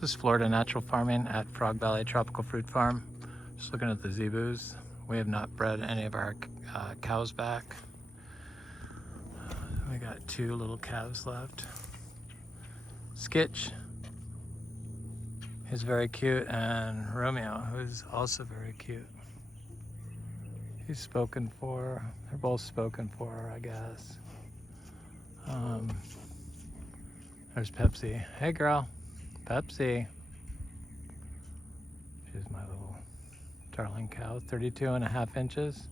This is Florida Natural Farming at Frog Valley Tropical Fruit Farm. Just looking at the Zebus. We have not bred any of our cows back. We got 2 little calves left. Skitch, he's very cute, and Romeo, who's also very cute. He's spoken for. They're both spoken for, I guess. There's Pepsi. Hey girl, Pepsi. She's my little darling cow, 32.5 inches.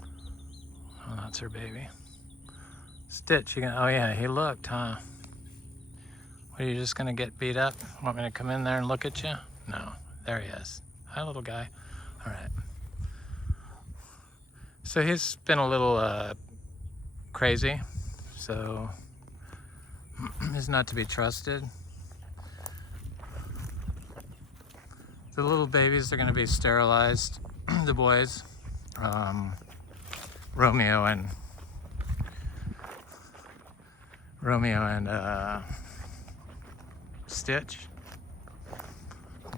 Oh, that's her baby. Stitch, you can, oh yeah, he looked, huh? What, are you just gonna get beat up? Want me to come in there and look at you? No, there he is. Hi, little guy. All right. So he's been a little crazy, so he's not to be trusted. The little babies are gonna be sterilized, the boys. Romeo and Stitch,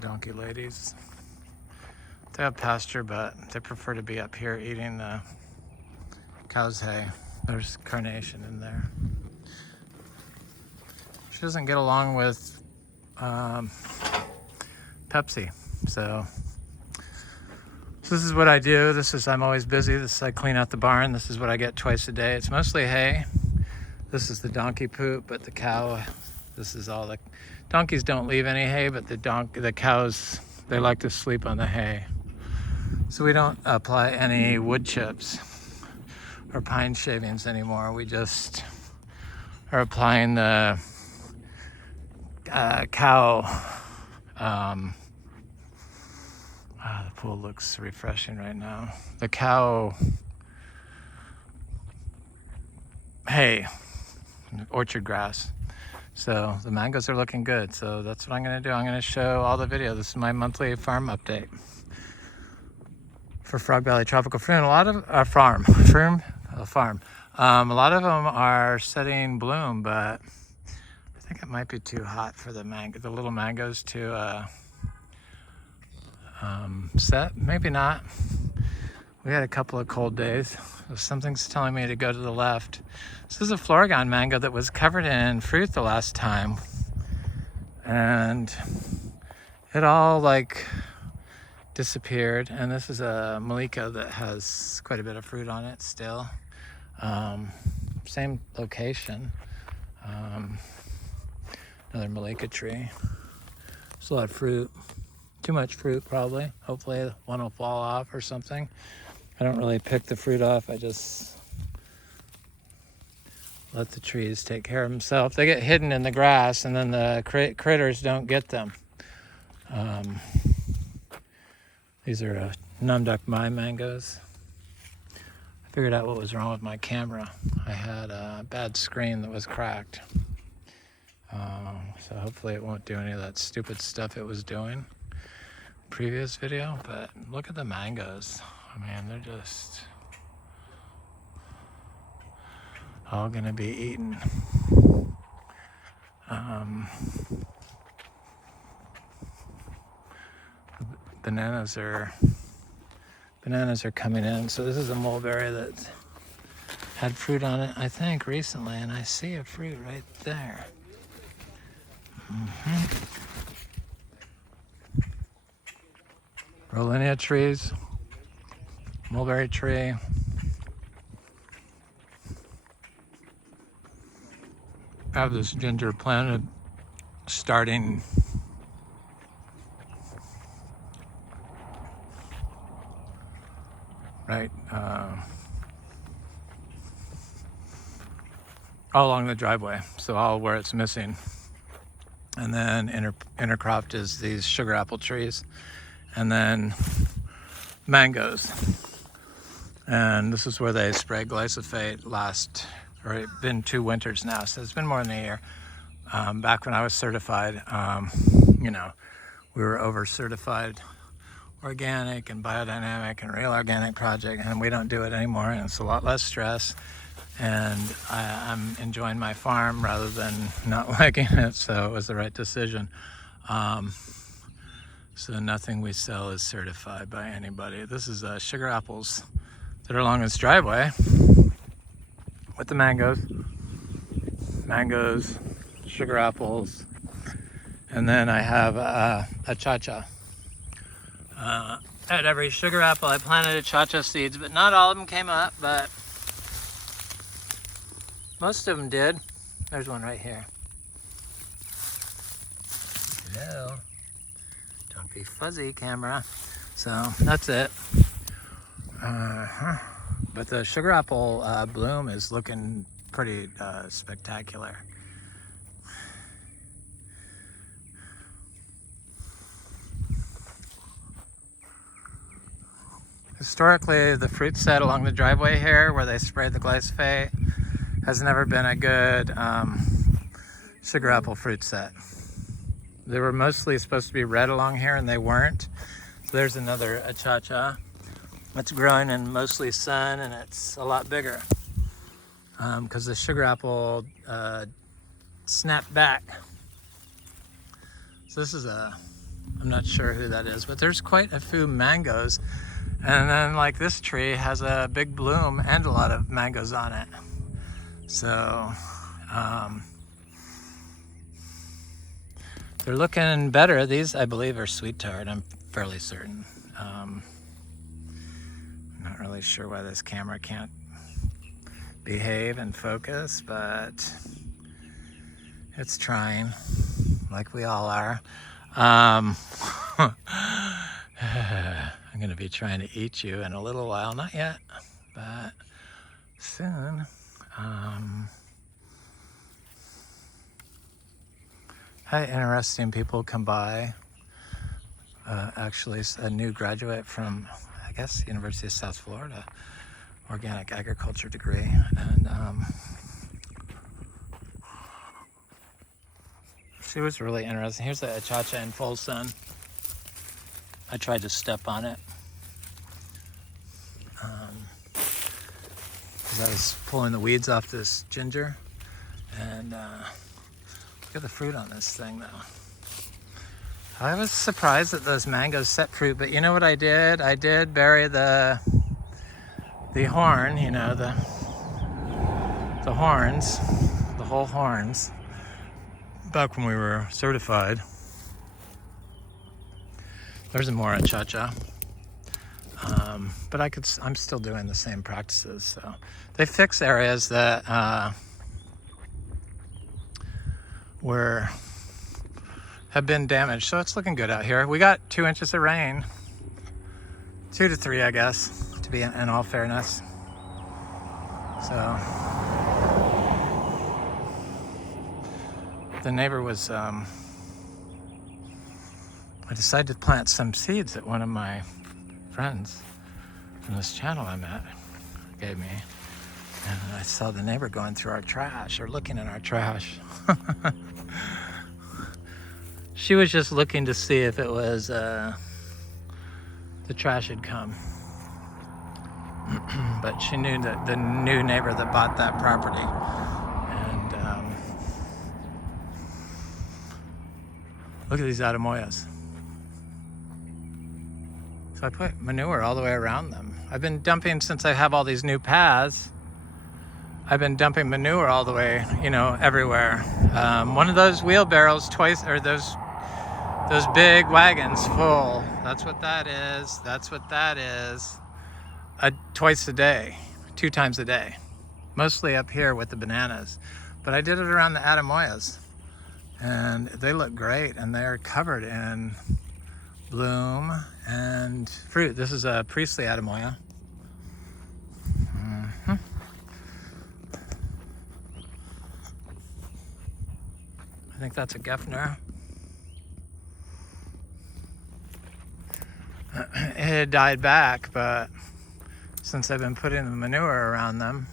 donkey ladies. They have pasture, but they prefer to be up here eating the cow's hay. There's Carnation in there. She doesn't get along with Pepsi, so this is what I do. I'm always busy. I clean out the barn. This is what I get twice a day. It's mostly hay. This is the donkey poop, but the cow, this is all the donkeys don't leave any hay, but the cows, they like to sleep on the hay. So we don't apply any wood chips or pine shavings anymore. We just are applying the cow. The pool looks refreshing right now. The cow hay, orchard grass. So the mangoes are looking good. So that's what I'm going to do. I'm going to show all the video. This is my monthly farm update for Frog Valley Tropical Fruit. A lot of farm. A lot of them are setting bloom, but I think it might be too hot for the little mangoes to set. Maybe not. We had a couple of cold days. Something's telling me to go to the left. This is a Floragon mango that was covered in fruit the last time, and it all like disappeared. And this is a Malika that has quite a bit of fruit on it still. Same location. Another Malika tree. There's a lot of fruit. Too much fruit probably. Hopefully one will fall off or something. I don't really pick the fruit off. I just let the trees take care of themselves. They get hidden in the grass, and then the critters don't get them. These are Numduck Mai mangoes. I figured out what was wrong with my camera. I had a bad screen that was cracked. So hopefully it won't do any of that stupid stuff it was doing previous video. But look at the mangoes. I mean, they're just all gonna be eaten. Bananas are coming in. So this is a mulberry that had fruit on it, I think, recently, and I see a fruit right there. Rollinia trees, mulberry tree. I have this ginger planted starting right all along the driveway, so all where it's missing. And then intercropped is these sugar apple trees, and then mangoes. And this is where they sprayed glyphosate it's been 2 winters now, so it's been more than a year. Back when I was certified, we were over certified organic and biodynamic and real organic project, and we don't do it anymore, and it's a lot less stress. and I'm enjoying my farm rather than not liking it, so it was the right decision. So nothing we sell is certified by anybody. This is sugar apples that are along this driveway with the mangoes, sugar apples, and then I have a cha-cha. At every sugar apple I planted a cha-cha seeds, but not all of them came up, but most of them did. There's one right here. Hello. Don't be fuzzy, camera. So that's it. But the sugar apple bloom is looking pretty spectacular. Historically, the fruit set along the driveway here where they sprayed the glyphosate has never been a good sugar apple fruit set. They were mostly supposed to be red along here and they weren't. So there's another achacha. It's growing in mostly sun and it's a lot bigger because the sugar apple snapped back. So this is I'm not sure who that is, but there's quite a few mangoes. And then like this tree has a big bloom and a lot of mangoes on it. So they're looking better. These I believe are sweet tart, I'm fairly certain. Not really sure why this camera can't behave and focus, but it's trying, like we all are. I'm gonna be trying to eat you in a little while, not yet, but soon. Had interesting people come by. Actually, a new graduate from, I guess, University of South Florida, organic agriculture degree, and she was really interesting. Here's a achacha in full sun. I tried to step on it because I was pulling the weeds off this ginger, and look at the fruit on this thing though. I was surprised that those mangoes set fruit, but you know what I did? I did bury the horn, you know, the horns, the whole horns, back when we were certified. There's more achacha, but I'm still doing the same practices. So they fix areas that have been damaged. So it's looking good out here. We got 2 inches of rain, 2 to 3, I guess, to be in all fairness. So the neighbor was, I decided to plant some seeds that one of my friends from this channel I met gave me. And I saw the neighbor going through our trash, or looking in our trash. She was just looking to see if it was the trash had come. But she knew that the new neighbor that bought that property. And look at these atamoyas. So I put manure all the way around them. I've been dumping, since I have all these new paths, I've been dumping manure all the way, you know, everywhere. One of those wheelbarrows twice, or those big wagons full. That's what that is. That's what that is. Twice a day, 2 times a day. Mostly up here with the bananas. But I did it around the atamoyas. And they look great, and they're covered in bloom and fruit. This is a Priestley atamoya. I think that's a Geffner. It had died back, but since I've been putting the manure around them,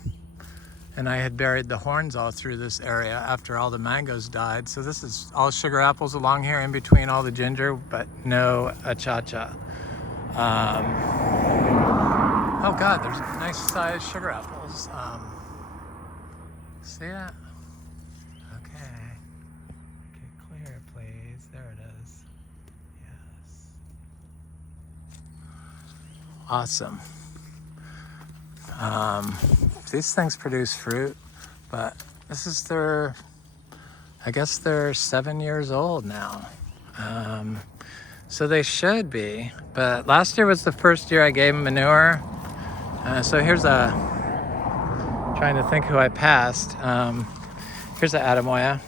and I had buried the horns all through this area after all the mangoes died. So this is all sugar apples along here in between all the ginger, but no achacha. Oh God, there's nice sized sugar apples. See it? Okay. Get clear, please. There it is. Yes. Awesome. These things produce fruit, but this is I guess they're 7 years old now. So they should be, but last year was the first year I gave them manure. So here's trying to think who I passed. Here's a Adamoya.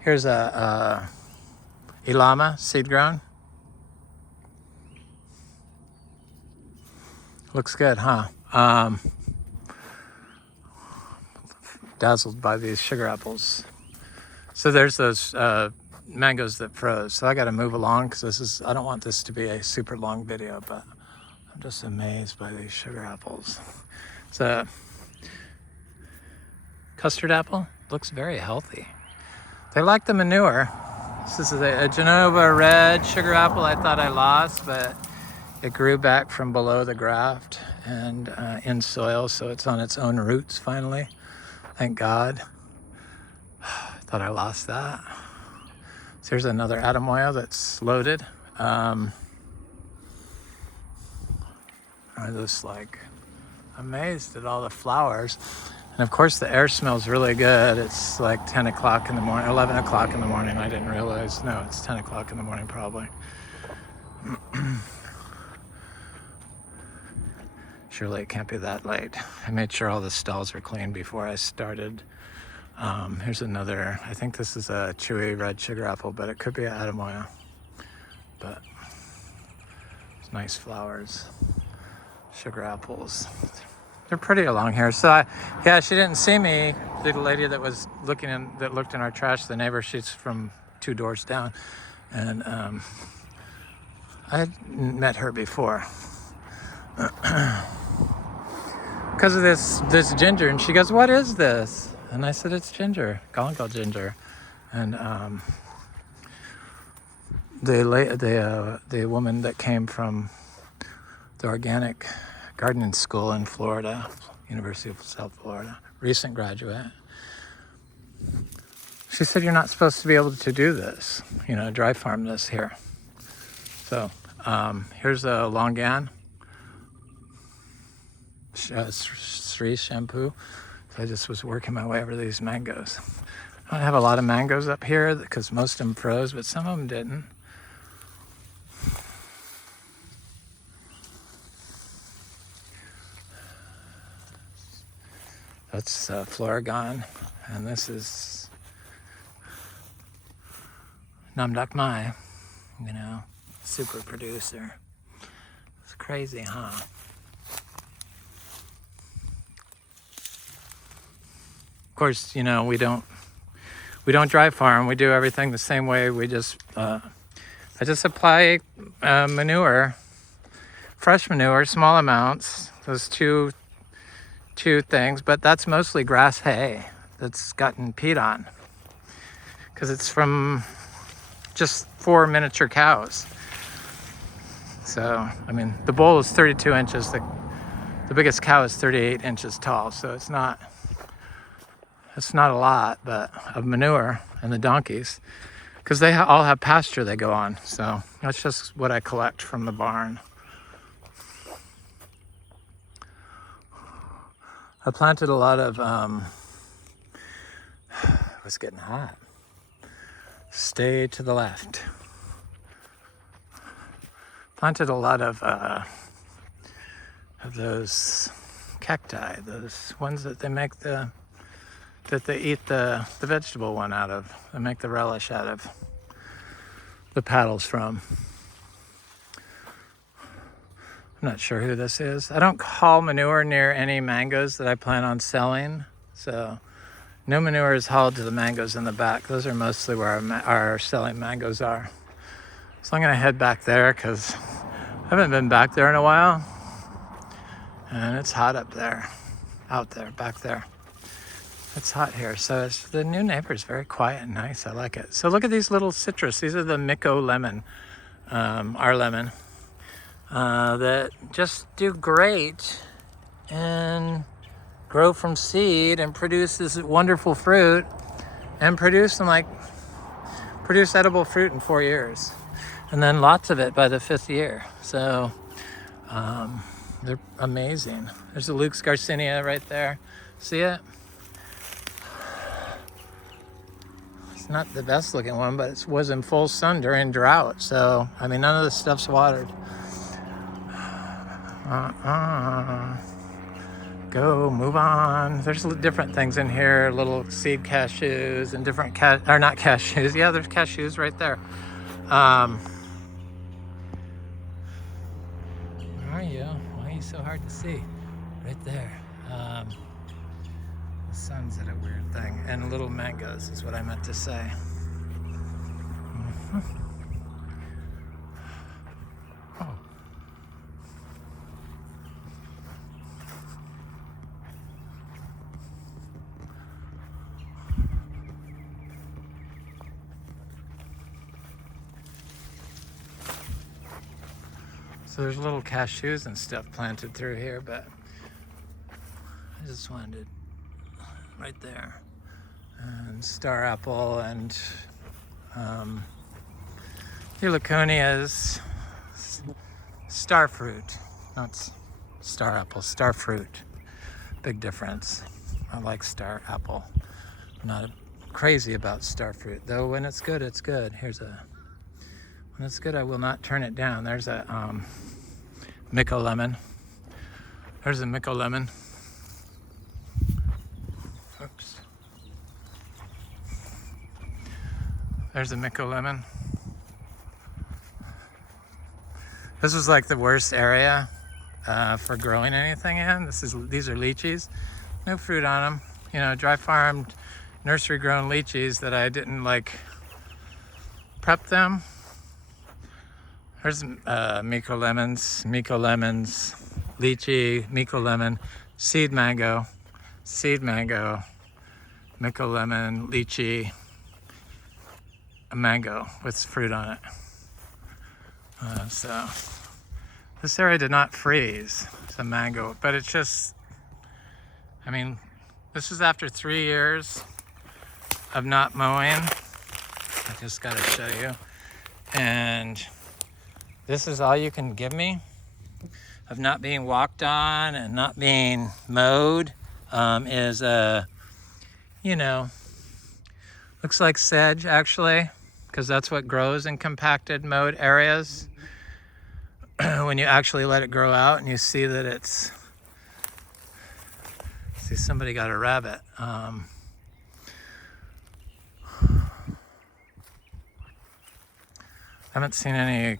Here's a Ilama, seed grown. Looks good, huh? Dazzled by these sugar apples. So there's those mangoes that froze. So I got to move along because I don't want this to be a super long video, but I'm just amazed by these sugar apples. It's a custard apple. Looks very healthy. They like the manure. This is a Genova red sugar apple I thought I lost, but it grew back from below the graft and in soil, so it's on its own roots finally. Thank God. Thought I lost that. So here's another Adamoya that's loaded. I'm just like amazed at all the flowers. And of course the air smells really good. It's like 10 o'clock in the morning, 11 o'clock in the morning. I didn't realize. No, it's 10 o'clock in the morning probably. Surely it can't be that late. I made sure all the stalls were clean before I started. Here's another, I think this is a chewy red sugar apple, but it could be an Adamoya. But it's nice flowers, sugar apples. They're pretty along here. So yeah, she didn't see me. The lady that was looked in our trash, the neighbor, she's from 2 doors down. And I had met her before. Because of this ginger, and she goes, "What is this?" And I said, "It's ginger, Gongo ginger." And the woman that came from the organic gardening school in Florida, University of South Florida, recent graduate, she said, "You're not supposed to be able to do this, dry farm this here." So here's a Longan. Sri shampoo. So I just was working my way over these mangoes. I don't have a lot of mangoes up here because most of them froze, but some of them didn't. That's Floragon, and this is Namdak Mai, super producer. It's crazy, huh? Of course, we don't dry farm. We do everything the same way. We just I just apply manure, fresh manure, small amounts. Those two things, but that's mostly grass hay that's gotten peed on because it's from just 4 miniature cows. So the bull is 32 inches. The biggest cow is 38 inches tall. So it's not a lot, but of manure, and the donkeys, because they all have pasture they go on. So that's just what I collect from the barn. I planted a lot of, it was getting hot. Stay to the left. Planted a lot of those cacti, those ones that they make that they eat the vegetable one out of. They make the relish out of the paddles from. I'm not sure who this is. I don't haul manure near any mangoes that I plan on selling. So no manure is hauled to the mangoes in the back. Those are mostly where our selling mangoes are. So I'm gonna head back there because I haven't been back there in a while. And it's hot up there, back there. It's hot here. So the new neighbor is very quiet and nice. I like it. So look at these little citrus. These are the Miko lemon, our lemon, that just do great in grow from seed and produce this wonderful fruit and produce edible fruit in 4 years. And then lots of it by the 5th year. So they're amazing. There's a Luke's Garcinia right there. See it? It's not the best looking one, but it was in full sun during drought. So, I mean, none of this stuff's watered. Go, move on. There's different things in here, little seed cashews and different or not cashews. Yeah, there's cashews right there. Where are you? Why are you so hard to see? Right there. The sun's at a weird thing. And little mangoes is what I meant to say. Oh. So there's little cashews and stuff planted through here, but I just wanted to, right there, and star apple and Heliconia's star fruit, not star apple, star fruit. Big difference. I like star apple. I'm not crazy about star fruit, though. When it's good, it's good. When it's good, I will not turn it down. There's a Miko lemon. There's a Miko lemon. Oops. There's a Miko lemon. This was like the worst area for growing anything in. These are lychees. No fruit on them. You know, dry farmed, nursery grown lychees that I didn't prep them. There's Miko lemons, lychee, Miko lemon, seed mango, Miko lemon, lychee, a mango with fruit on it. So this area did not freeze. It's a mango, but it's just, I mean, this is after 3 years of not mowing. I just gotta show you. And this is all you can give me of not being walked on and not being mowed. Is looks like sedge actually, because that's what grows in compacted mowed areas. When you actually let it grow out and you see that see, somebody got a rabbit. I haven't seen any.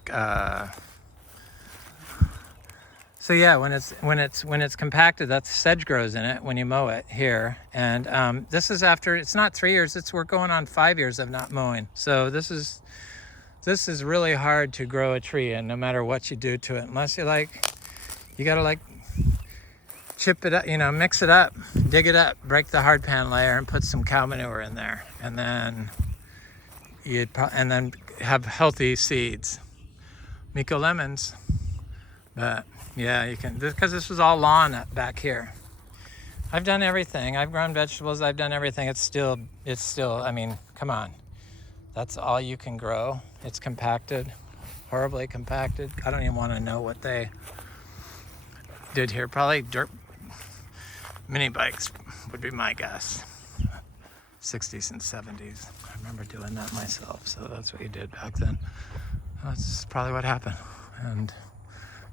So yeah, when it's compacted, that's sedge grows in it when you mow it here. And this is after, it's not 3 years. We're going on 5 years of not mowing. So this is really hard to grow a tree, and no matter what you do to it, unless you gotta chip it up, mix it up, dig it up, break the hardpan layer, and put some cow manure in there, and then have healthy seeds. Miko lemons, but yeah, you can, because this was all lawn back here. I've done everything. I've grown vegetables. I've done everything. It's still. I mean, come on. That's all you can grow. It's compacted, horribly compacted. I don't even want to know what they did here. Probably dirt mini bikes would be my guess. 60s and 70s. I remember doing that myself. So that's what you did back then. That's probably what happened. And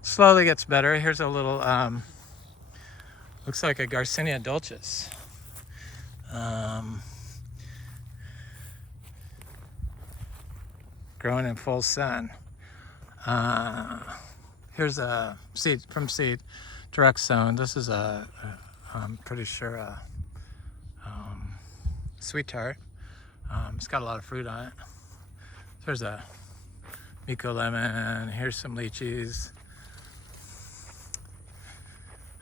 slowly gets better. Here's a little, looks like a Garcinia dulcis. Growing in full sun. Here's a seed direct sown. This is I'm pretty sure a sweet tart. It's got a lot of fruit on it. There's a Miko lemon. Here's some lychees.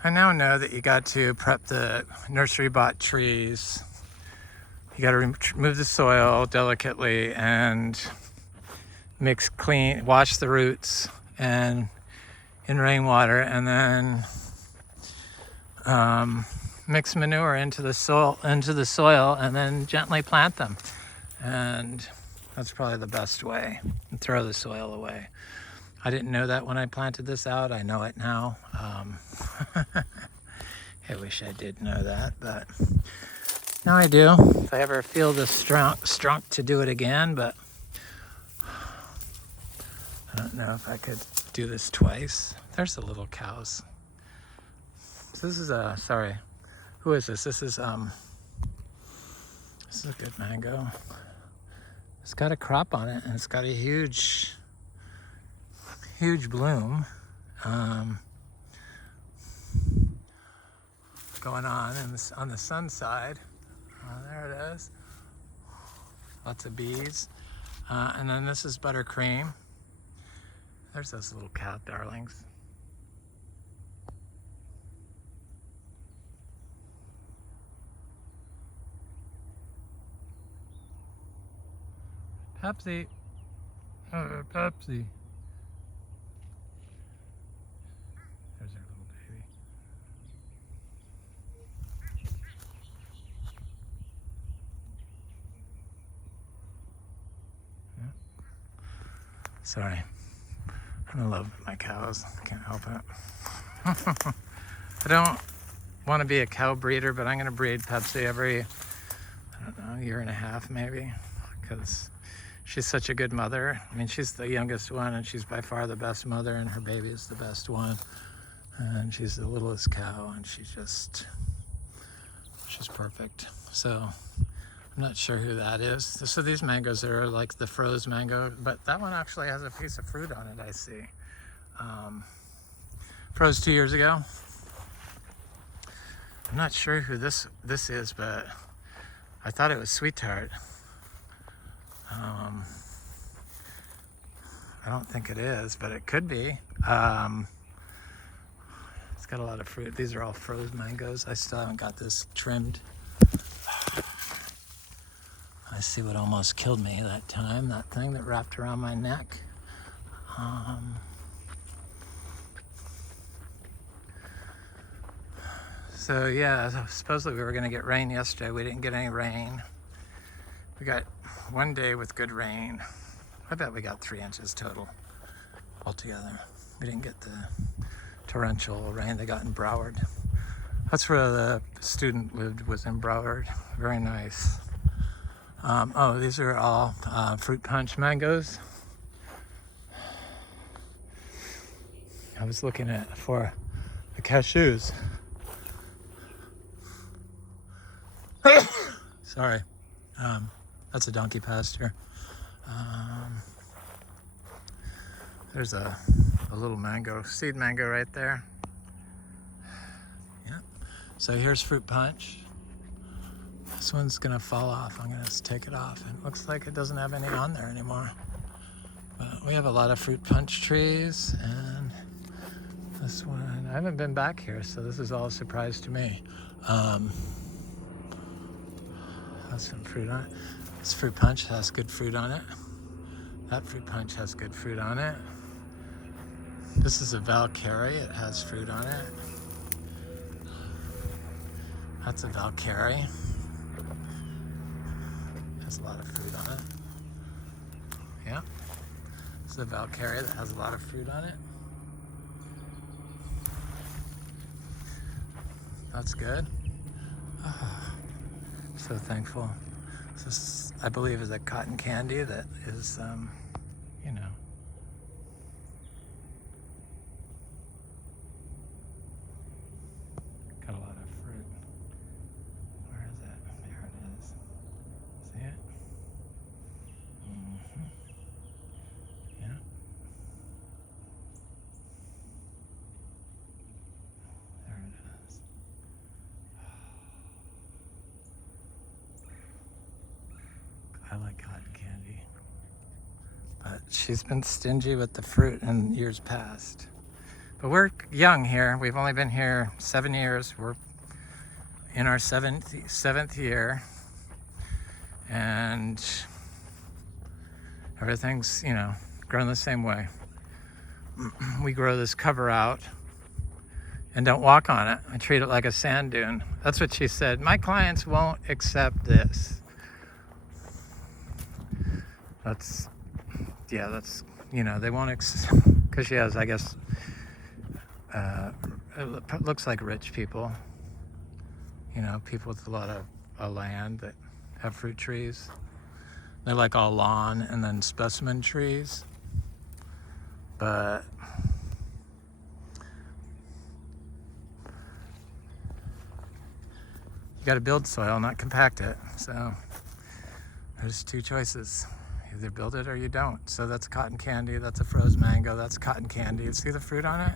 I now know that you got to prep the nursery bought trees. You got to remove the soil delicately and wash the roots and in rainwater, and then mix manure into the soil, and then gently plant them. And that's probably the best way. And throw the soil away. I didn't know that when I planted this out. I know it now. I wish I did know that, but now I do. If I ever feel the strunk to do it again, but I don't know if I could do this twice. There's the little cows. So this is sorry, who is this? This is a good mango. It's got a crop on it, and it's got a huge bloom going on on the sun side. There it is. Lots of bees. And then this is buttercream. There's those little cow darlings. Pepsi. Oh, Pepsi. There's our little baby. Yeah. Sorry. I'm in love with my cows. I can't help it. I don't want to be a cow breeder, but I'm going to breed Pepsi every, I don't know, year and a half maybe, because she's such a good mother. I mean, she's the youngest one, and she's by far the best mother, and her baby is the best one. And she's the littlest cow, and she's perfect. So I'm not sure who that is. So these mangoes are like the froze mango, but that one actually has a piece of fruit on it, I see. Froze 2 years ago. I'm not sure who this is, but I thought it was Sweet Tart. I don't think it is, but it could be. It's got a lot of fruit. These are all froze mangoes. I still haven't got this trimmed. I see what almost killed me that time, that thing that wrapped around my neck. So yeah, supposedly we were gonna get rain yesterday. We didn't get any rain. We got one day with good rain. I bet we got 3 inches total altogether. We didn't get the torrential rain they got in Broward. That's where the student lived, was in Broward. Very nice. Oh, these are all fruit punch mangoes. I was looking for the cashews. Sorry. That's a donkey pasture. There's a little mango, seed mango right there. Yeah. So here's fruit punch. This one's gonna fall off. I'm gonna just take it off. And it looks like it doesn't have any on there anymore. But we have a lot of fruit punch trees, and this one, I haven't been back here, so this is all a surprise to me. Has some fruit on it. This fruit punch has good fruit on it. That fruit punch has good fruit on it. This is a Valkyrie. It has fruit on it. That's a Valkyrie. Has a lot of fruit on it. Yeah. This is a Valkyrie that has a lot of fruit on it. That's good. So thankful. This, I believe, is a cotton candy that is, you know, got a lot of fruit. Where is it? There it is. See it? Mm-hmm. Yeah. There it is. I like cotton candy, but she's been stingy with the fruit in years past. But we're young here. We've only been here 7 years. We're in our seventh year, and everything's, you know, grown the same way. We grow this cover out and don't walk on it. I treat it like a sand dune. That's what she said. My clients won't accept this. That's, they won't, because she has, I guess, it looks like rich people, people with a lot of land that have fruit trees. They're like all lawn and then specimen trees. But you got to build soil, not compact it. So there's two choices. Either build it or you don't. So that's cotton candy, that's a frozen mango, that's cotton candy. See the fruit on it?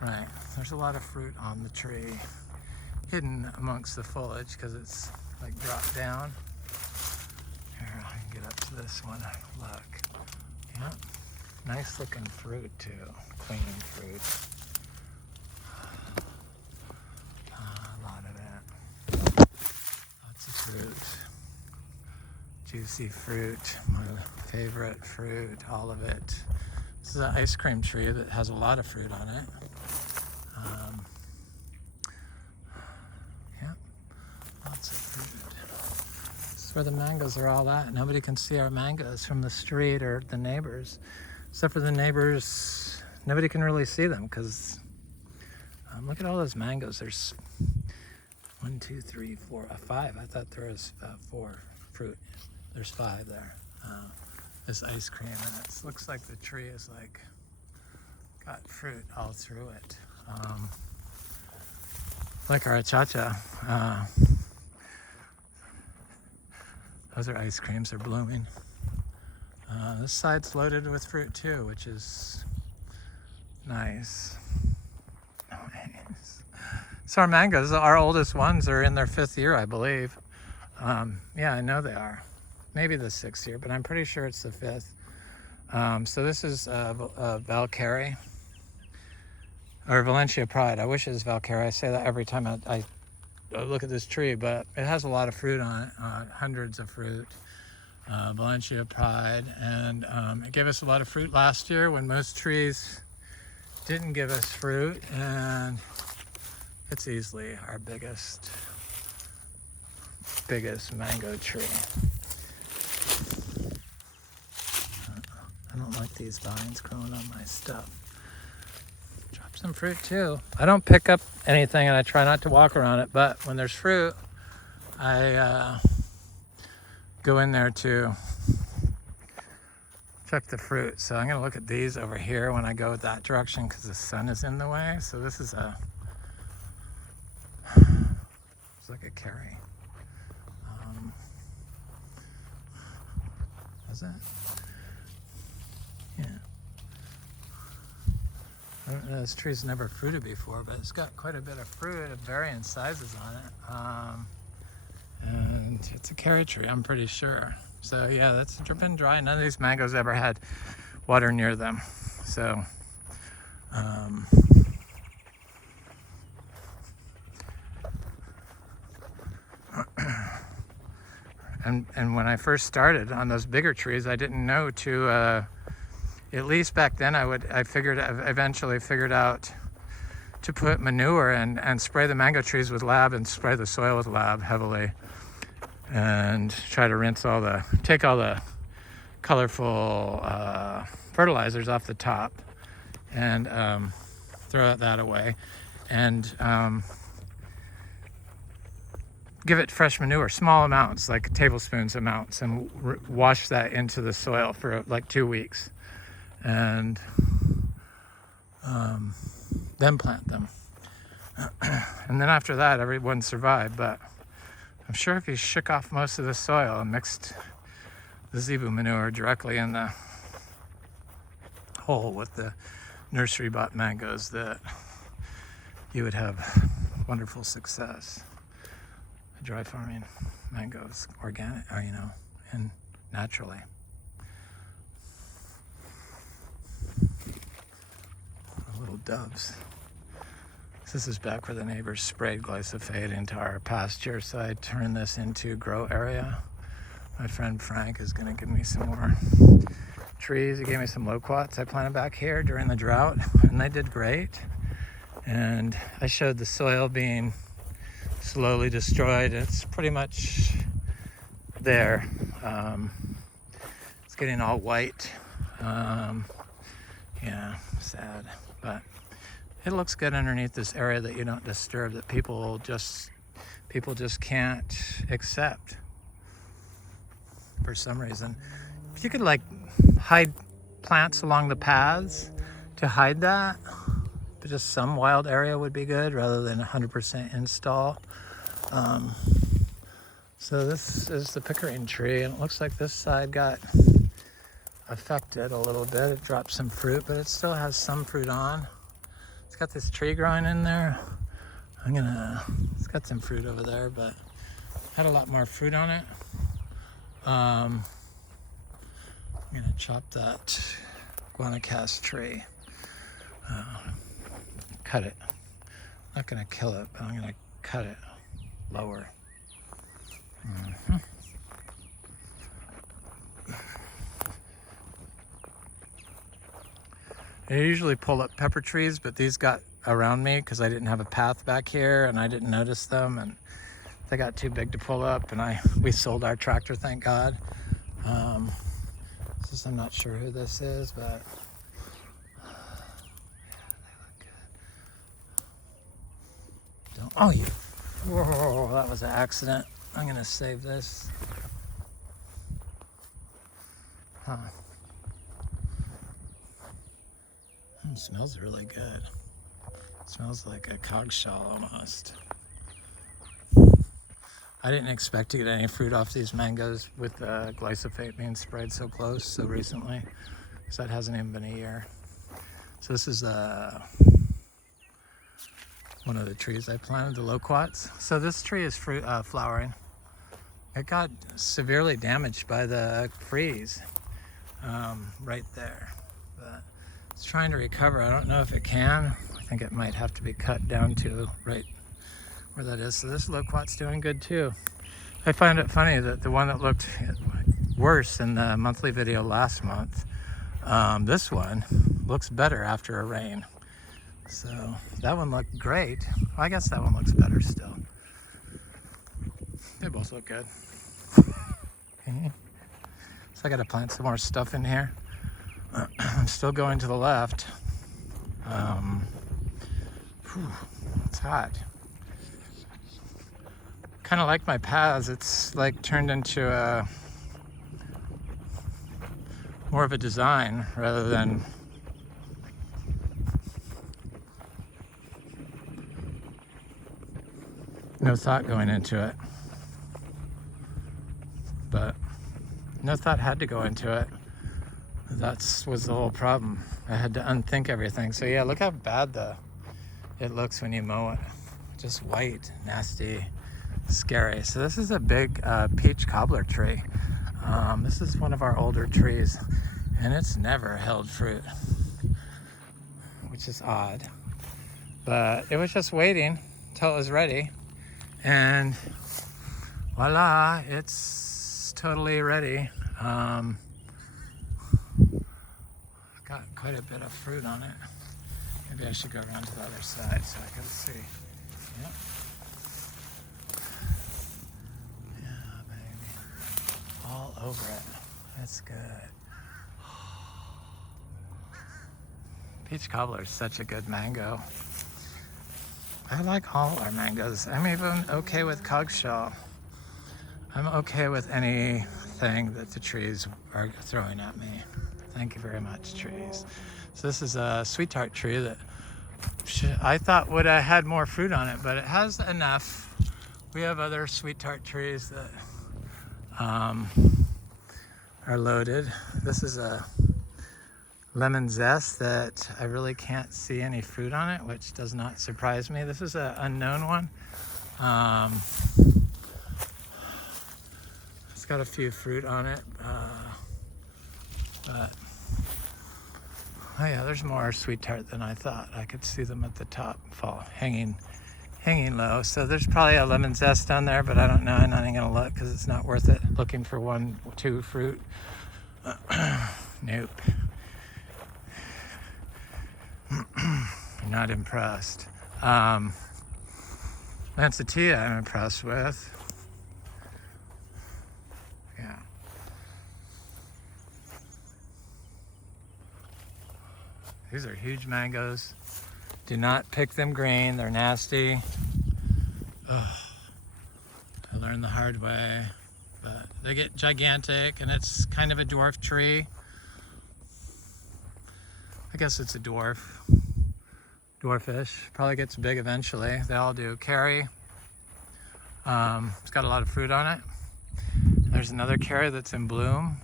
Right, there's a lot of fruit on the tree, hidden amongst the foliage because it's like dropped down. Here, I can get up to this one, look. Yep, nice looking fruit too, clean fruit. A lot of it, lots of fruit. Juicy fruit, my favorite fruit, all of it. This is an ice cream tree that has a lot of fruit on it. Yeah, lots of fruit. This is where the mangoes are all at. Nobody can see our mangoes from the street or the neighbors. Except for the neighbors, nobody can really see them because look at all those mangoes. There's 1, 2, 3, 4, 5. I thought there was 4 fruit. There's 5 there. This ice cream, and it looks like the tree is like got fruit all through it. Like our achacha. Those are ice creams. They're blooming. This side's loaded with fruit too, which is nice. So our mangoes, our oldest ones, are in their 5th year, I believe. Yeah, I know they are. Maybe the 6th year, but I'm pretty sure it's the 5th. So this is Valkyrie, or Valencia Pride. I wish it was Valkyrie. I say that every time I look at this tree, but it has a lot of fruit on it, hundreds of fruit. Valencia Pride, and it gave us a lot of fruit last year when most trees didn't give us fruit, and it's easily our biggest mango tree. I don't like these vines growing on my stuff. Drop some fruit too. I don't pick up anything and I try not to walk around it, but when there's fruit, I go in there to check the fruit. So I'm gonna look at these over here when I go that direction because the sun is in the way. So this is it's like a carry. Is it? Yeah. This tree's never fruited before, but it's got quite a bit of fruit of varying sizes on it. And it's a carrot tree, I'm pretty sure. So yeah, that's been dry. None of these mangoes ever had water near them. So, and when I first started on those bigger trees, I didn't know to, at least back then I eventually figured out to put manure and spray the mango trees with lab and spray the soil with lab heavily. And try to take all the colorful fertilizers off the top and throw that away. And give it fresh manure, small amounts, like tablespoons amounts, and wash that into the soil for like 2 weeks. And then plant them. And then after that, everyone survived. But I'm sure if you shook off most of the soil and mixed the Zebu manure directly in the hole with the nursery bought mangoes, that you would have wonderful success. Dry farming mangoes, organic, or, and naturally. Little doves. This is back where the neighbors sprayed glyphosate into our pasture, so I turned this into grow area. My friend Frank is going to give me some more trees. He gave me some loquats I planted back here during the drought, and they did great. And I showed the soil being slowly destroyed. It's pretty much there. It's getting all white. Yeah, sad, but it looks good underneath this area that you don't disturb, that people just can't accept for some reason. If you could like hide plants along the paths to hide that, but just some wild area would be good rather than 100% install. So this is the pickering tree, and it looks like this side got affected a little bit. It dropped some fruit, but it still has some fruit on. It's got this tree growing in there. It's got some fruit over there, but had a lot more fruit on it. I'm gonna chop that guanacaste tree. Cut it. Not gonna kill it, but I'm gonna cut it lower. I usually pull up pepper trees, but these got around me because I didn't have a path back here and I didn't notice them, and they got too big to pull up, and we sold our tractor, thank God. I'm not sure who this is, but yeah, they look good. Whoa, that was an accident. I'm gonna save this. It smells really good. It smells like a cogshell almost. I didn't expect to get any fruit off these mangoes with glyphosate being sprayed so close so recently, because that hasn't even been a year. So this is one of the trees I planted, the loquats. So this tree is flowering. It got severely damaged by the freeze right there, but it's trying to recover. I don't know if it can. I think it might have to be cut down to right where that is. So this loquat's doing good too. I find it funny that the one that looked worse in the monthly video last month, this one looks better after a rain. So that one looked great. I guess that one looks better still. They both look good. Okay. So I gotta plant some more stuff in here. I'm still going to the left. It's hot. Kind of like my paths. It's like turned into more of a design rather than no thought going into it. But no thought had to go into it. That was the whole problem. I had to unthink everything. So yeah, look how bad it looks when you mow it. Just white, nasty, scary. So this is a big peach cobbler tree. This is one of our older trees, and it's never held fruit, which is odd. But it was just waiting till it was ready, and voila, it's totally ready. Got quite a bit of fruit on it. Maybe I should go around to the other side so I can see. Yep. Yeah, baby. All over it. That's good. Peach cobbler is such a good mango. I like all our mangoes. I'm even okay with cogshell. I'm okay with anything that the trees are throwing at me. Thank you very much, trees. So this is a sweet tart tree that I thought would have had more fruit on it, but it has enough. We have other sweet tart trees that are loaded. This is a lemon zest that I really can't see any fruit on it, which does not surprise me. This is an unknown one. It's got a few fruit on it, but oh yeah, there's more sweet tart than I thought. I could see them at the top, hanging low. So there's probably a lemon zest down there, but I don't know. I'm not even gonna look because it's not worth it looking for 2 fruit. Nope. I'm not impressed. Lancettia I'm impressed with. Yeah. These are huge mangoes. Do not pick them green, they're nasty. Ugh. I learned the hard way, but they get gigantic and it's kind of a dwarf tree. I guess it's a dwarfish. Probably gets big eventually. They all do. Carry. It's got a lot of fruit on it. There's another carry that's in bloom.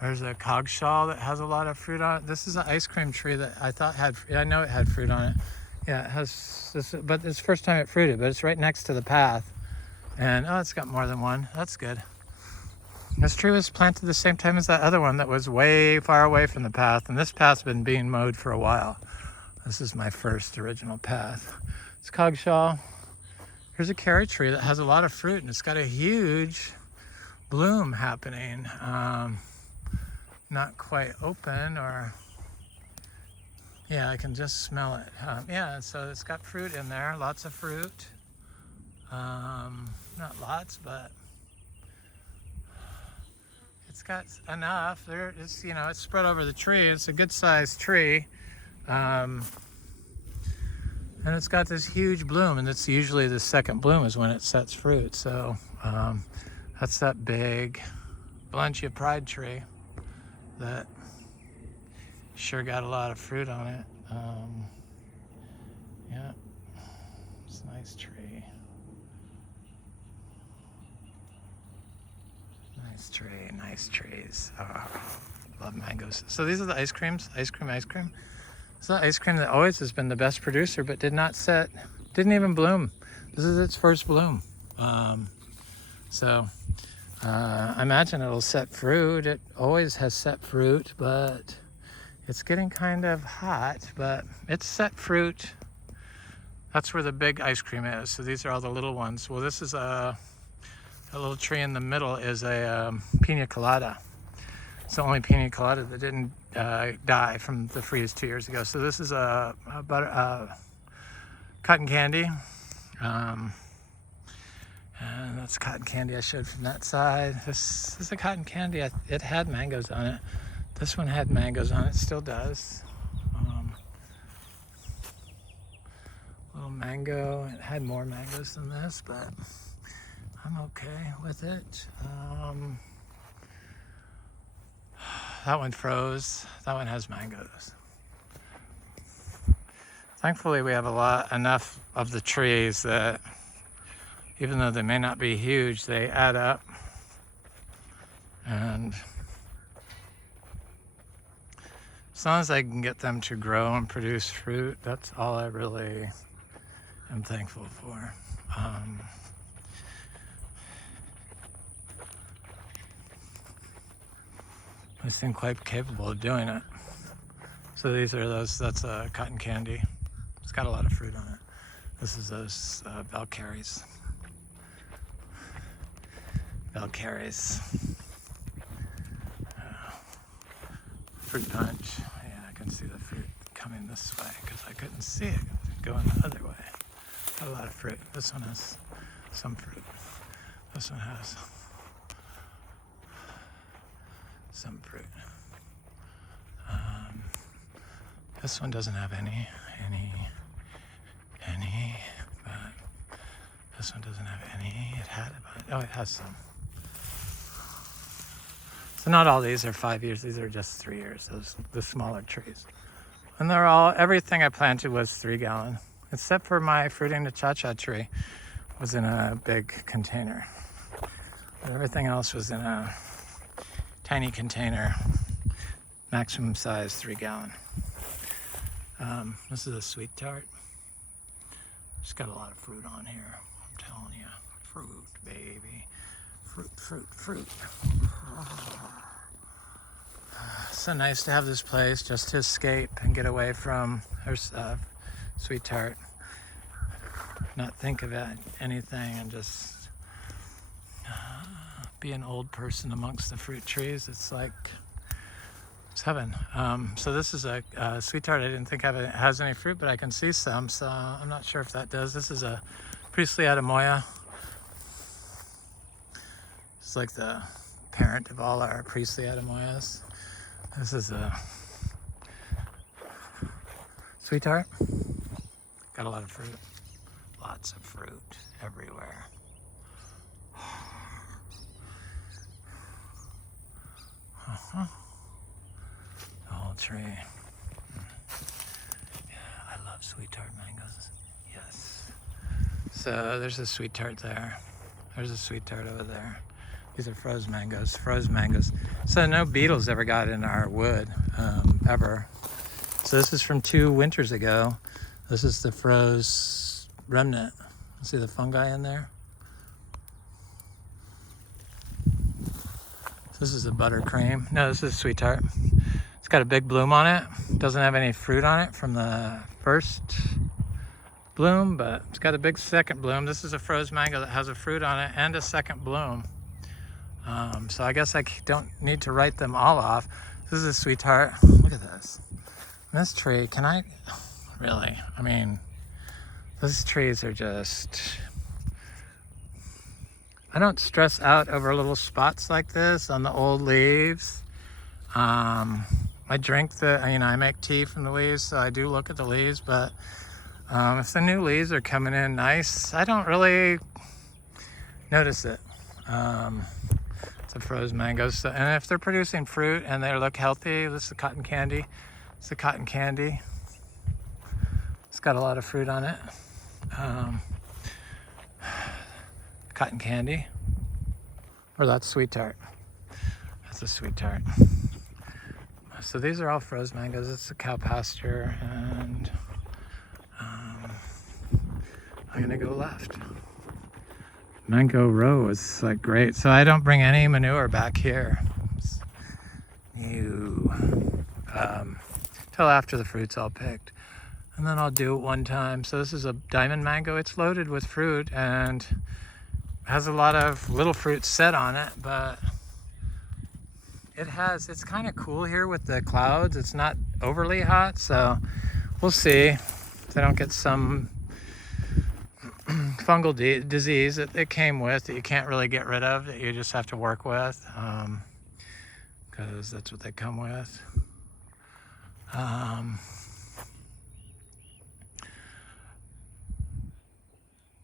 There's a cogshaw that has a lot of fruit on it. This is an ice cream tree that I thought had, I know it had fruit on it. Yeah, it has this, but it's the first time it fruited, but it's right next to the path. And oh, it's got more than one. That's good. This tree was planted the same time as that other one that was way far away from the path. And this path's been being mowed for a while. This is my first original path. It's cogshaw. Here's a carrot tree that has a lot of fruit and it's got a huge bloom happening. Not quite open, or yeah, I can just smell it. Yeah, so it's got fruit in there, lots of fruit. Not lots, but it's got enough. There is, you know, it's spread over the tree. It's a good sized tree. And it's got this huge bloom, and it's usually the second bloom is when it sets fruit. So that's that big Valencia pride tree that sure got a lot of fruit on it. Yeah, it's a nice tree. Nice tree, nice trees. Oh, love mangoes. So these are the ice creams, ice cream. It's the ice cream that always has been the best producer, but didn't even bloom. This is its first bloom. I imagine it'll set fruit. It always has set fruit, but it's getting kind of hot, but it's set fruit. That's where the big ice cream is. So these are all the little ones. Well, this is a little tree in the middle is a pina colada. It's the only pina colada that didn't die from the freeze 2 years ago. So this is a cotton candy. And that's cotton candy I showed from that side. This is a cotton candy. It had mangoes on it. This one had mangoes on it, still does. Little mango. It had more mangoes than this, but I'm okay with it. That one froze. That one has mangoes. Thankfully, we have enough of the trees that even though they may not be huge, they add up. And as long as I can get them to grow and produce fruit, that's all I really am thankful for. They seem quite capable of doing it. So these are those, that's a cotton candy. It's got a lot of fruit on it. This is those Valkyries. Fruit punch. Yeah, I can see the fruit coming this way because I couldn't see it going the other way. Got a lot of fruit. This one has some fruit. This one has some fruit. This one doesn't have any, but this one doesn't have any. It had it, but it has some. So not all these are 5 years, these are just 3 years, the smaller trees. And they're all, everything I planted was 3 gallon, except for my fruiting the cha-cha tree was in a big container. But everything else was in a tiny container, maximum size 3 gallon. This is a sweet tart. It's got a lot of fruit on here, I'm telling you. Fruit, baby. Fruit. So nice to have this place just to escape and get away from sweet tart. Not think of anything and just be an old person amongst the fruit trees. It's like It's heaven. So this is a sweet tart. I didn't think it has any fruit, but I can see some, so I'm not sure if that does. This is a Priestley Adamoya. It's like the parent of all our Priestley Adamoyas. This is a sweet tart. Got a lot of fruit. Lots of fruit everywhere. The whole tree. Yeah, I love sweet tart mangoes. Yes. So there's a sweet tart there. There's a sweet tart over there. These are froze mangoes. Froze mangoes. So no beetles ever got in our wood, ever. So this is from 2 winters ago. This is the froze remnant. See the fungi in there? This is a buttercream. No, this is a sweet tart. It's got a big bloom on it. Doesn't have any fruit on it from the first bloom, but it's got a big second bloom. This is a froze mango that has a fruit on it and a second bloom. So I guess I don't need to write them all off. This is a sweet tart. Look at this. This tree, can I, really? I mean, these trees are just, I don't stress out over little spots like this on the old leaves. I drink I make tea from the leaves, so I do look at the leaves, but if the new leaves are coming in nice, I don't really notice it. It's a frozen mango, so, and if they're producing fruit and they look healthy, this is cotton candy. It's a cotton candy. It's got a lot of fruit on it. Cotton candy, or that's sweet tart. That's a sweet tart. So these are all froze mangoes. It's a cow pasture, and I'm gonna go left. Mango row is like great. So I don't bring any manure back here. Till after the fruit's all picked. And then I'll do it one time. So this is a diamond mango. It's loaded with fruit and has a lot of little fruit set on it, but it's kind of cool here with the clouds. It's not overly hot, so we'll see if I don't get some fungal disease that it came with that you can't really get rid of, that you just have to work with, because that's what they come with.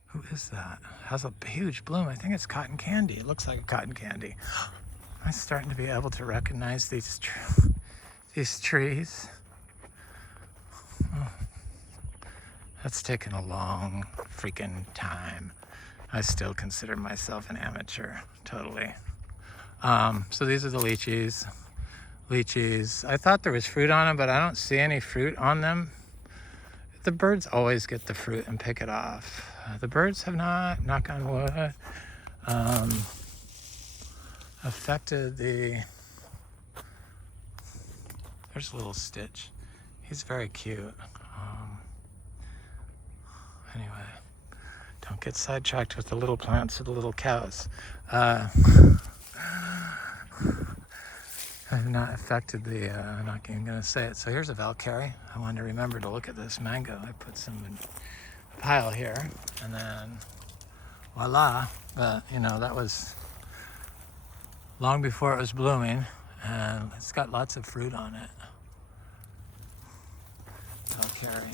Who is that? Has a huge bloom. I think it's cotton candy. It looks like a cotton candy. I'm starting to be able to recognize these trees. Oh. That's taken a long freaking time. I still consider myself an amateur, totally. So these are the lychees. Lychees. I thought there was fruit on them, but I don't see any fruit on them. The birds always get the fruit and pick it off. The birds have not, knock on wood, affected the... There's a little Stitch. He's very cute. Anyway, don't get sidetracked with the little plants or the little cows. I've not affected the, I'm not even going to say it. So here's a Valkyrie. I wanted to remember to look at this mango. I put some in a pile here, and then voila. But, that was long before it was blooming, and it's got lots of fruit on it. Valkyrie.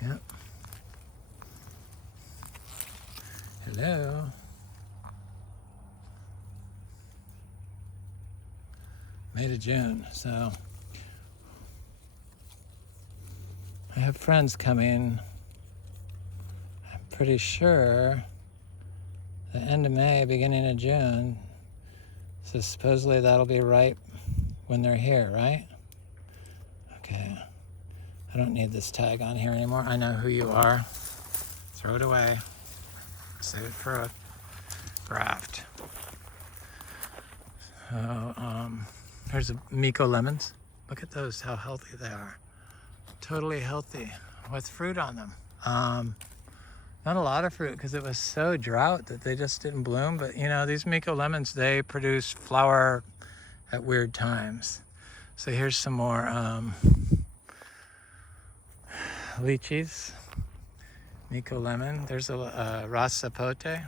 Yep. Hello. May to June, so I have friends coming. I'm pretty sure the end of May, beginning of June. So supposedly that'll be ripe when they're here, right? Okay. I don't need this tag on here anymore. I know who you are. Throw it away. Save it for a graft. So, there's Miko lemons. Look at those, how healthy they are. Totally healthy with fruit on them. Not a lot of fruit because it was so drought that they just didn't bloom. But these Miko lemons, they produce flower at weird times. So here's some more lychees, Nico lemon. There's a ras sapote.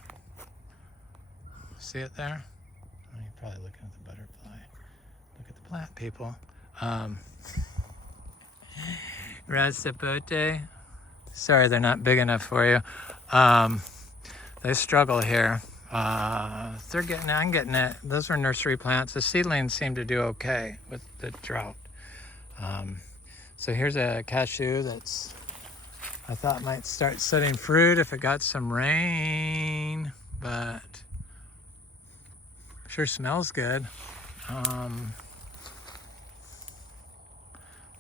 See it there? Oh, you're probably looking at the butterfly. Look at the plant, people. Ras sapote. Sorry, they're not big enough for you. They struggle here. I'm getting it. Those are nursery plants. The seedlings seem to do okay with the drought. So here's a cashew that's, I thought might start setting fruit if it got some rain, but sure smells good. I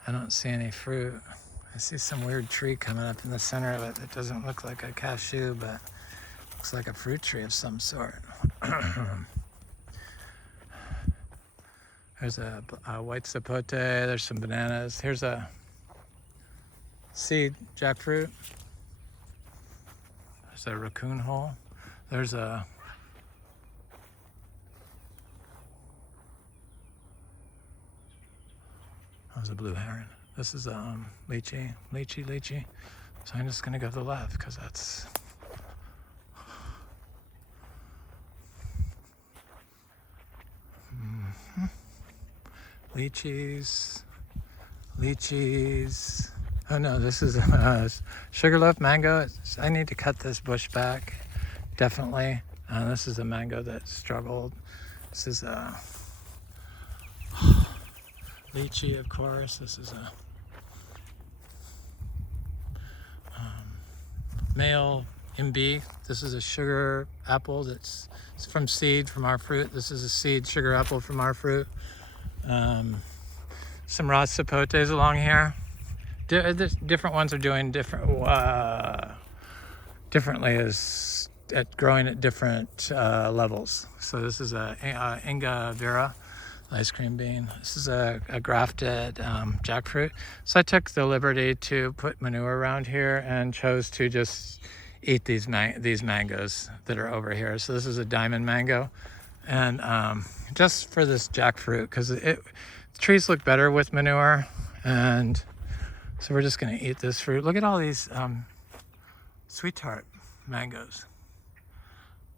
don't see any fruit. I see some weird tree coming up in the center of it that doesn't look like a cashew, but looks like a fruit tree of some sort. There's a white sapote. There's some bananas. Here's a seed jackfruit. There's a raccoon hole. There's a blue heron. This is lychee. So I'm just gonna go to the left because that's lychees. Oh no, this is sugarloaf mango. I need to cut this bush back, definitely. This is a mango that struggled. This is a lychee, of course. This is a male MB. This is a sugar apple that's from seed from our fruit. This is a seed sugar apple from our fruit. Some ras sapotes along here. Different ones are doing differently as at growing at different levels. So this is a Inga Vera ice cream bean. This is a grafted jackfruit. So I took the liberty to put manure around here and chose to just eat these mangoes that are over here. So this is a diamond mango, and just for this jackfruit, because trees look better with manure, and so we're just gonna eat this fruit. Look at all these sweet tart mangoes.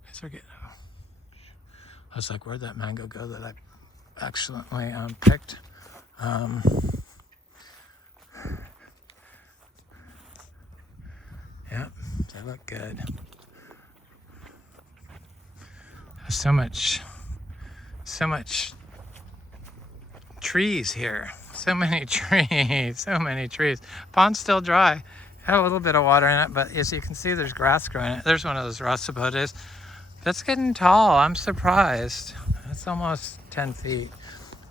These are getting. I was like, where'd that mango go that I accidentally picked? Yep, they look good. There's so much trees here. So many trees. Pond's still dry. Had a little bit of water in it, but as you can see, there's grass growing in it. There's one of those ras sapotes. That's getting tall. I'm surprised. It's almost 10 feet.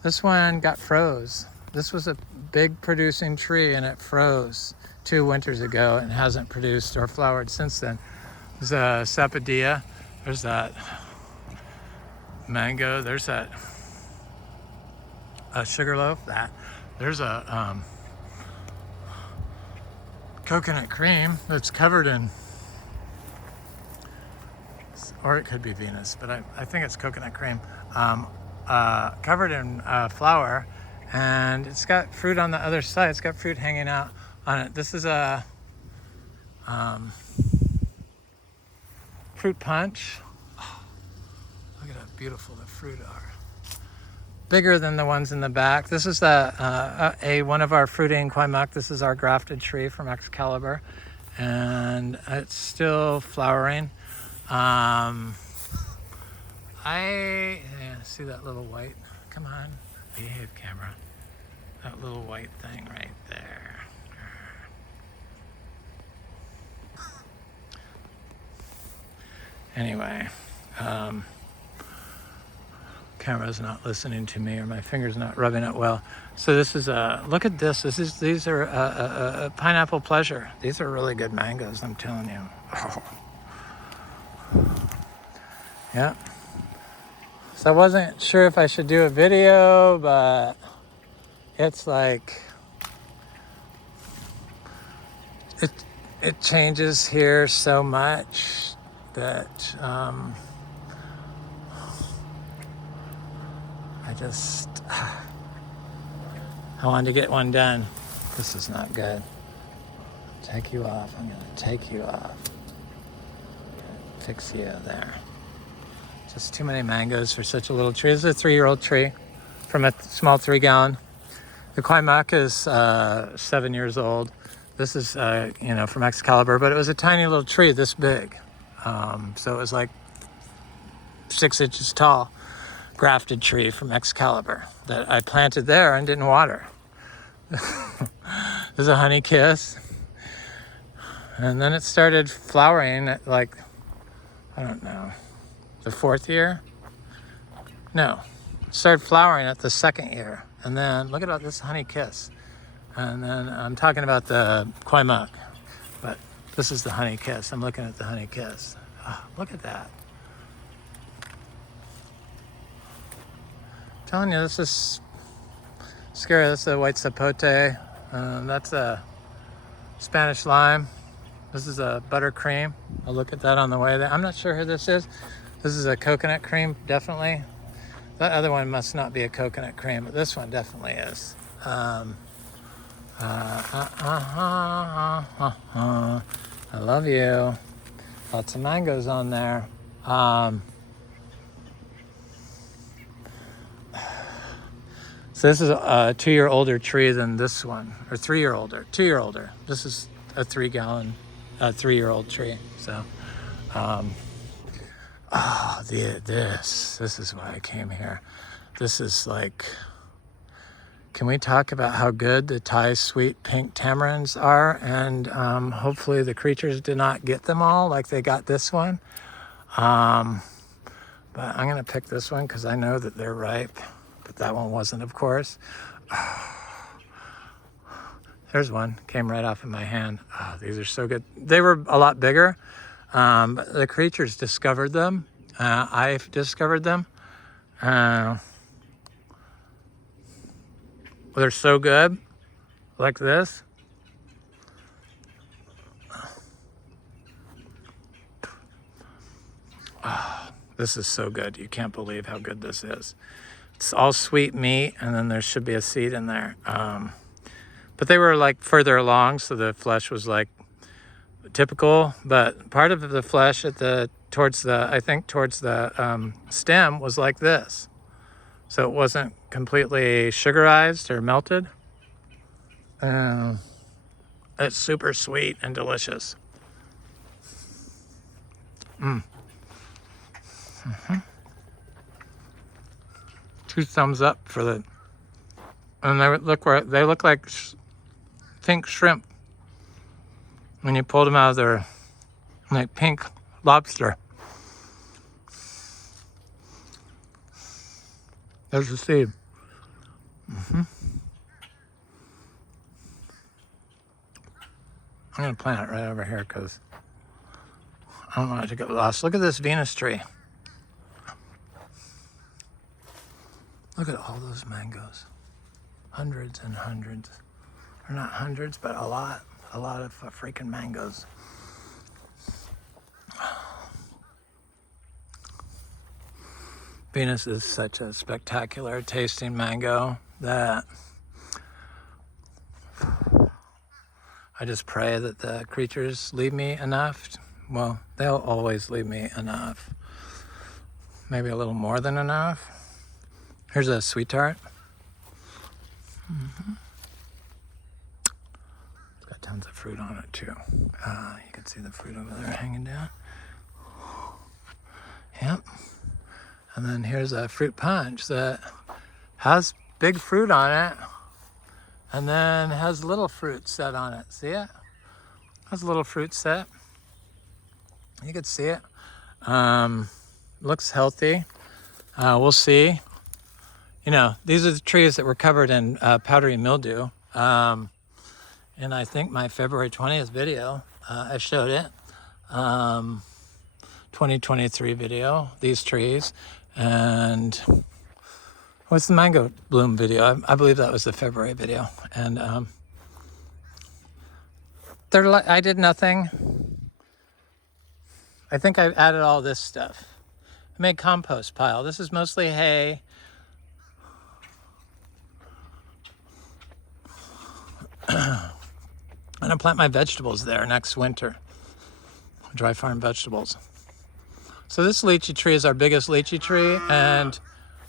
This one got froze. This was a big producing tree and it froze 2 winters ago and hasn't produced or flowered since then. There's a sapodilla. There's that mango. There's that sugarloaf. There's a coconut cream that's covered in, or it could be Venus, but I think it's coconut cream, covered in flour, and it's got fruit on the other side. It's got fruit hanging out on it. This is a fruit punch. Oh, look at how beautiful the fruit are. Bigger than the ones in the back. This is one of our fruiting Quaimak. This is our grafted tree from Excalibur, and it's still flowering. See that little white? Come on, behave, camera. That little white thing right there. Anyway, camera's not listening to me, or my finger's not rubbing it well. So this is look at this. These are a pineapple pleasure. These are really good mangoes, I'm telling you. Oh. Yeah. So I wasn't sure if I should do a video, but it's like it changes here so much that I I wanted to get one done. This is not good. Take you off. I'm gonna take you off. Fix you there. Just too many mangoes for such a little tree. This is a 3-year-old tree from a small 3-gallon. The Kwaimak is 7 years old. This is, from Excalibur, but it was a tiny little tree this big. So it was like 6 inches tall, grafted tree from Excalibur that I planted there and didn't water. There's a honey kiss. And then it started flowering at the 4th year? No, it started flowering at the 2nd year. And then look at all this honey kiss. And then I'm talking about the Kwaimak, but this is the honey kiss. I'm looking at the honey kiss. Oh, look at that. I'm telling you, this is scary. That's a white zapote. That's a Spanish lime. This is a buttercream. I'll look at that on the way there. I'm not sure who this is. This is a coconut cream, definitely. That other one must not be a coconut cream, but this one definitely is. I love you. Lots of mangoes on there. So this is a 2-year older tree than this one, or 3-year older, 2-year older. This is a 3-gallon, 3-year-old tree. So, this is why I came here. This is like, can we talk about how good the Thai sweet pink tamarinds are? And hopefully the creatures did not get them all like they got this one. But I'm gonna pick this one because I know that they're ripe. But that one wasn't, of course. There's one, came right off in my hand. Oh, these are so good. They were a lot bigger, but the creatures discovered them. I've discovered them. They're so good, like this. Oh, this is so good. You can't believe how good this is. It's all sweet meat, and then there should be a seed in there. But they were like further along, so the flesh was like typical. But part of the flesh towards the stem was like this, so it wasn't completely sugarized or melted. It's super sweet and delicious. 2 thumbs up for the, and they look like pink shrimp when you pulled them out of their, like pink lobster. There's the seed. I'm gonna plant it right over here because I don't want it to get lost. Look at this Venus tree. Look at all those mangoes. Hundreds and hundreds. Or not hundreds, but a lot of freaking mangoes. Venus is such a spectacular tasting mango that I just pray that the creatures leave me enough. Well, they'll always leave me enough. Maybe a little more than enough. Here's a sweet tart. It's got tons of fruit on it too. You can see the fruit over there hanging down. Yep. And then here's a fruit punch that has big fruit on it and then has little fruit set on it. See it? Has a little fruit set. You can see it. Looks healthy. We'll see. You know, these are the trees that were covered in powdery mildew. And I think my February 20th video, I showed it. 2023 video, these trees. And what's the mango bloom video? I believe that was the February video. And I did nothing. I think I added all this stuff. I made compost pile. This is mostly hay. I'm gonna plant my vegetables there next winter. Dry farm vegetables. So this lychee tree is our biggest lychee tree, and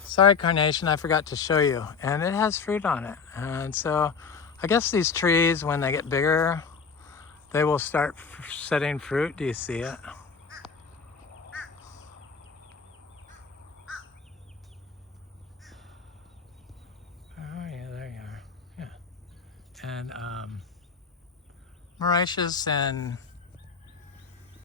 sorry carnation, I forgot to show you. And it has fruit on it. And so I guess these trees, when they get bigger, they will start setting fruit. Do you see it? Oh yeah, there you are. Yeah. And Mauritius and